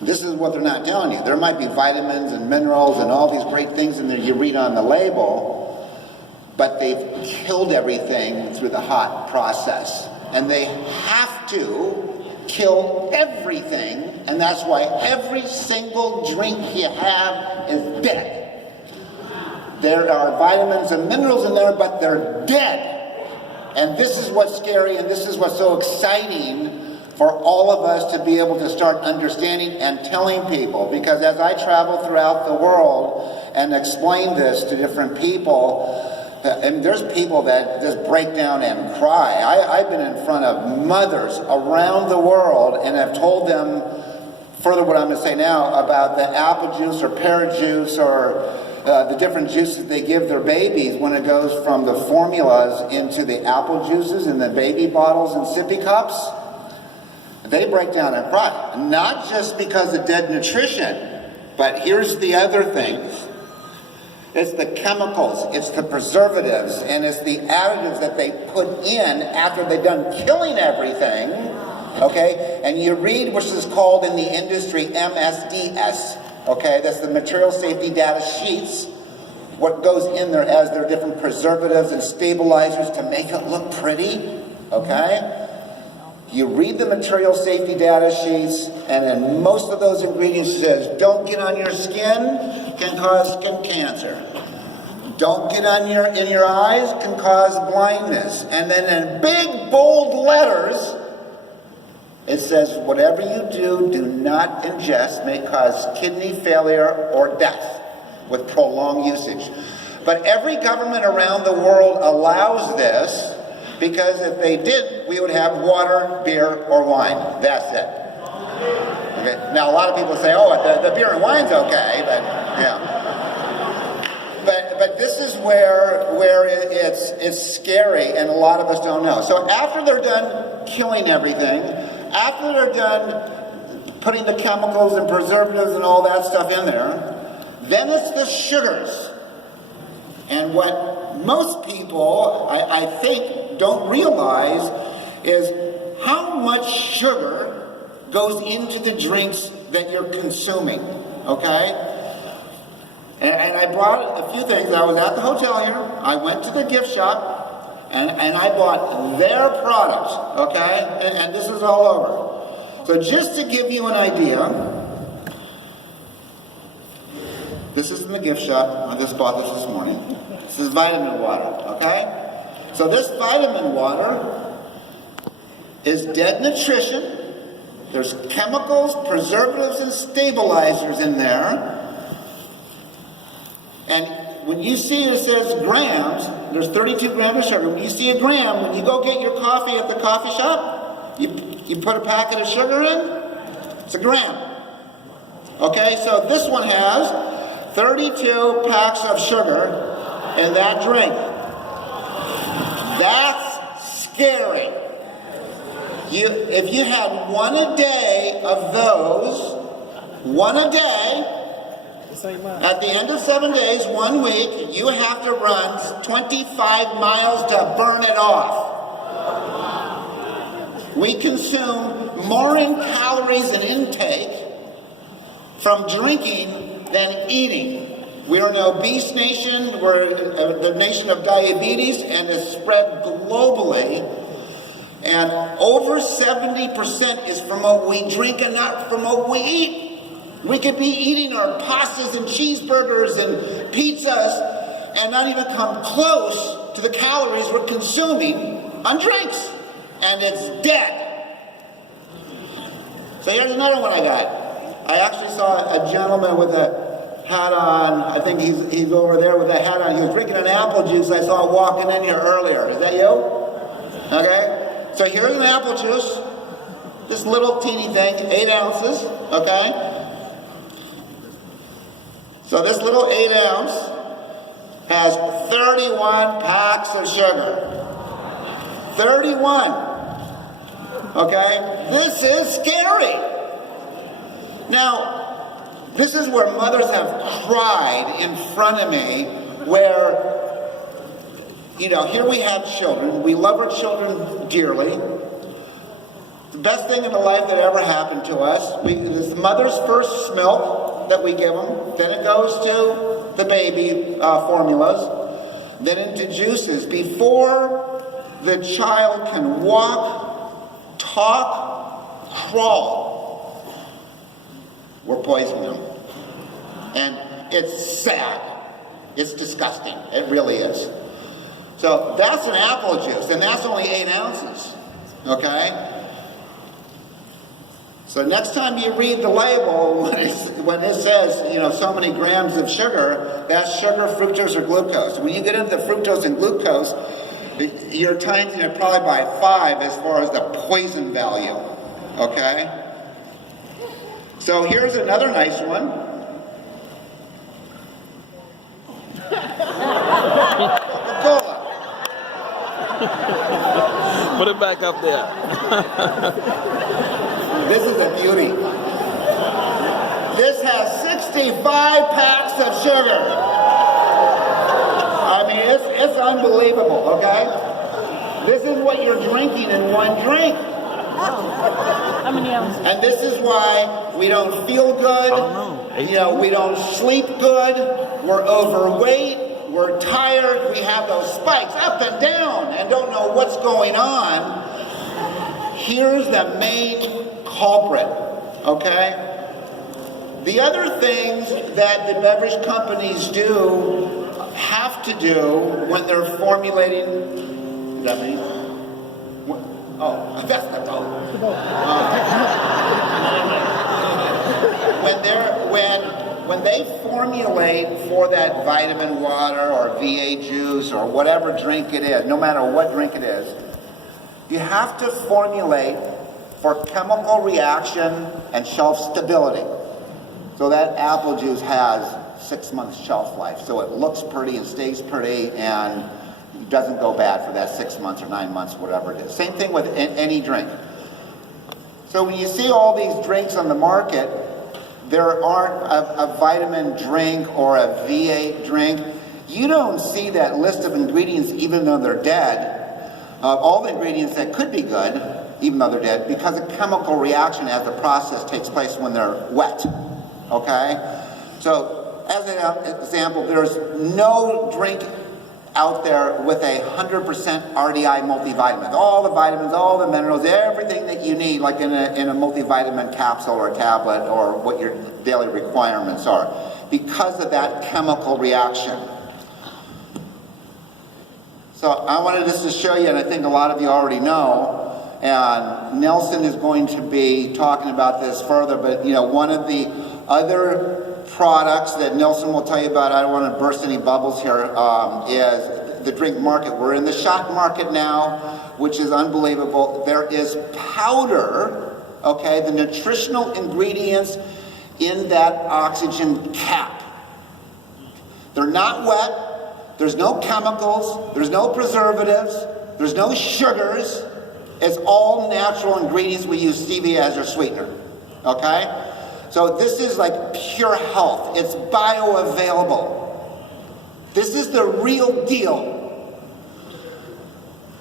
This is what they're not telling you. There might be vitamins and minerals and all these great things in there you read on the label, but they've killed everything through the hot process. And they have to kill everything, and that's why every single drink you have is dead. There are vitamins and minerals in there, but they're dead. And this is what's scary, and this is what's so exciting for all of us to be able to start understanding and telling people. Because as I travel throughout the world and explain this to different people, and there's people that just break down and cry. I've been in front of mothers around the world and have told them further what I'm going to say now about the apple juice or pear juice or the different juices they give their babies when it goes from the formulas into the apple juices in the baby bottles and sippy cups. They break down and cry. Not just because of dead nutrition, but here's the other things. It's the chemicals, it's the preservatives, and it's the additives that they put in after they've done killing everything, okay? And you read, which is called in the industry MSDS, okay? That's the Material Safety Data Sheets. What goes in there as their different preservatives and stabilizers to make it look pretty, okay? You read the material safety data sheets, and in most of those ingredients it says, don't get on your skin, can cause skin cancer. Don't get on in your eyes, can cause blindness. And then in big, bold letters, it says, whatever you do not ingest may cause kidney failure or death with prolonged usage. But every government around the world allows this, because if they didn't, we would have water, beer, or wine. That's it. Okay. Now, a lot of people say, oh, the beer and wine's okay, but yeah. But this is where it's scary, and a lot of us don't know. So after they're done killing everything, after they're done putting the chemicals and preservatives and all that stuff in there, then it's the sugars. And what most people, I think, don't realize is how much sugar goes into the drinks that you're consuming, okay? And I brought a few things. I was at the hotel here. I went to the gift shop, and I bought their product, okay? And this is all over. So just to give you an idea, this is in the gift shop. I just bought this morning. This is vitamin water, okay? So this vitamin water is dead nutrition. There's chemicals, preservatives, and stabilizers in there. And when you see it says grams, there's 32 grams of sugar. When you see a gram, when you go get your coffee at the coffee shop, you put a packet of sugar in, it's a gram. Okay, so this one has 32 packs of sugar in that drink. That's scary. If you had one a day of those, one a day, at the end of 7 days, 1 week, you have to run 25 miles to burn it off. We consume more in calories and intake from drinking than eating. We're an obese nation. We're the nation of diabetes, and it's spread globally. And over 70% is from what we drink and not from what we eat. We could be eating our pastas and cheeseburgers and pizzas and not even come close to the calories we're consuming on drinks. And it's dead. So here's another one I got. I actually saw a gentleman with a hat on. I think he's over there with a hat on. He was drinking an apple juice. I saw him walking in here earlier. Is that you? Okay. So here's an apple juice. This little teeny thing, 8 ounces. Okay. So this little 8 ounce has 31 packs of sugar. 31. Okay? This is scary. Now, this is where mothers have cried in front of me, where, you know, here we have children. We love our children dearly. The best thing in the life that ever happened to us. It's the mother's first milk that we give them. Then it goes to the baby formulas. Then into juices. Before the child can walk, talk, crawl, we're poisoning them. And it's sad. It's disgusting. It really is. So that's an apple juice, and that's only 8 ounces. Okay? So next time you read the label, when it says, you know, so many grams of sugar, that's sugar, fructose, or glucose. When you get into the fructose and glucose, you're timing it probably by 5 as far as the poison value. Okay? So here's another nice one. Coca-Cola. Put it back up there. This is a beauty. This has 65 packs of sugar. I mean, it's unbelievable, okay? This is what you're drinking in one drink. How many ounces? And this is why we don't feel good. You know, we don't sleep good. We're overweight. We're tired. We have those spikes up and down and don't know what's going on. Here's the main culprit, okay? The other things that the beverage companies have to do when they're formulating, does that mean? Oh, that's the boat. When they formulate for that vitamin water or VA juice or whatever drink it is, no matter what drink it is, you have to formulate for chemical reaction and shelf stability. So that apple juice has 6 months shelf life. So it looks pretty and stays pretty and doesn't go bad for that 6 months or 9 months, whatever it is. Same thing with any drink. So when you see all these drinks on the market, there aren't a vitamin drink or a V8 drink. You don't see that list of ingredients even though they're dead. All the ingredients that could be good, even though they're dead, because a chemical reaction as the process takes place when they're wet. Okay? So, as an example, there's no drink out there with 100% RDI multivitamin. All the vitamins, all the minerals, everything that you need, like in a multivitamin capsule or a tablet or what your daily requirements are, because of that chemical reaction. So I wanted just to show you, and I think a lot of you already know, and Nelson is going to be talking about this further, but you know, one of the other products that Nelson will tell you about, I don't want to burst any bubbles here, is the drink market. We're in the shot market now, which is unbelievable. There is powder, okay, the nutritional ingredients in that oxygen cap. They're not wet, there's no chemicals, there's no preservatives, there's no sugars. It's all natural ingredients. We use stevia as our sweetener, okay? So this is like pure health. It's bioavailable. This is the real deal.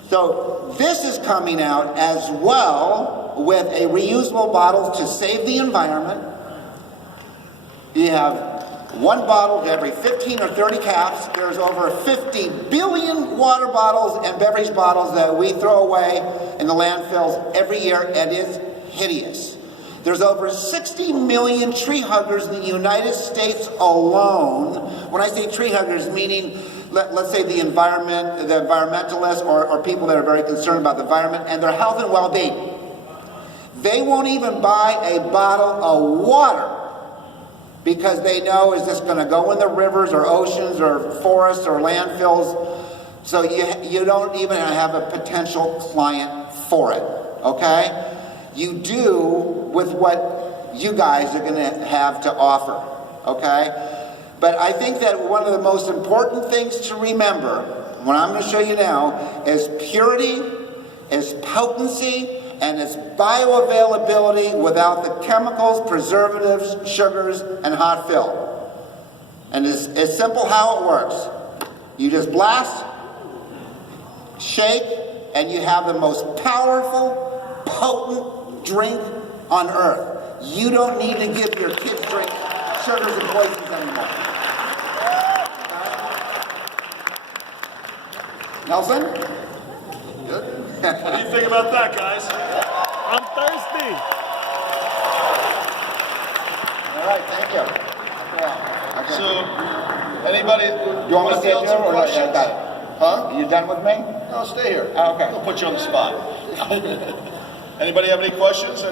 So this is coming out as well with a reusable bottle to save the environment. You have one bottle every 15 or 30 caps. There's over 50 billion water bottles and beverage bottles that we throw away in the landfills every year. It is hideous. There's over 60 million tree huggers in the United States alone. When I say tree huggers, meaning, let's say the environmentalists or people that are very concerned about the environment and their health and well-being. They won't even buy a bottle of water because they know, is this going to go in the rivers or oceans or forests or landfills? So you don't even have a potential client for it, okay? You do with what you guys are going to have to offer, okay? But I think that one of the most important things to remember, what I'm going to show you now, is purity, is potency, and its bioavailability without the chemicals, preservatives, sugars, and hot fill. And it's simple how it works. You just blast, shake, and you have the most powerful, potent drink on earth. You don't need to give your kids drink sugars and poisons anymore. Nelson? Good. What do you think about that, guys? I'm thirsty. All right, thank you. Okay. So, anybody You want me to stay field there some or questions? got it? Huh? Are you done with me? No, stay here. Oh, okay. We'll put you on the spot. Anybody have any questions?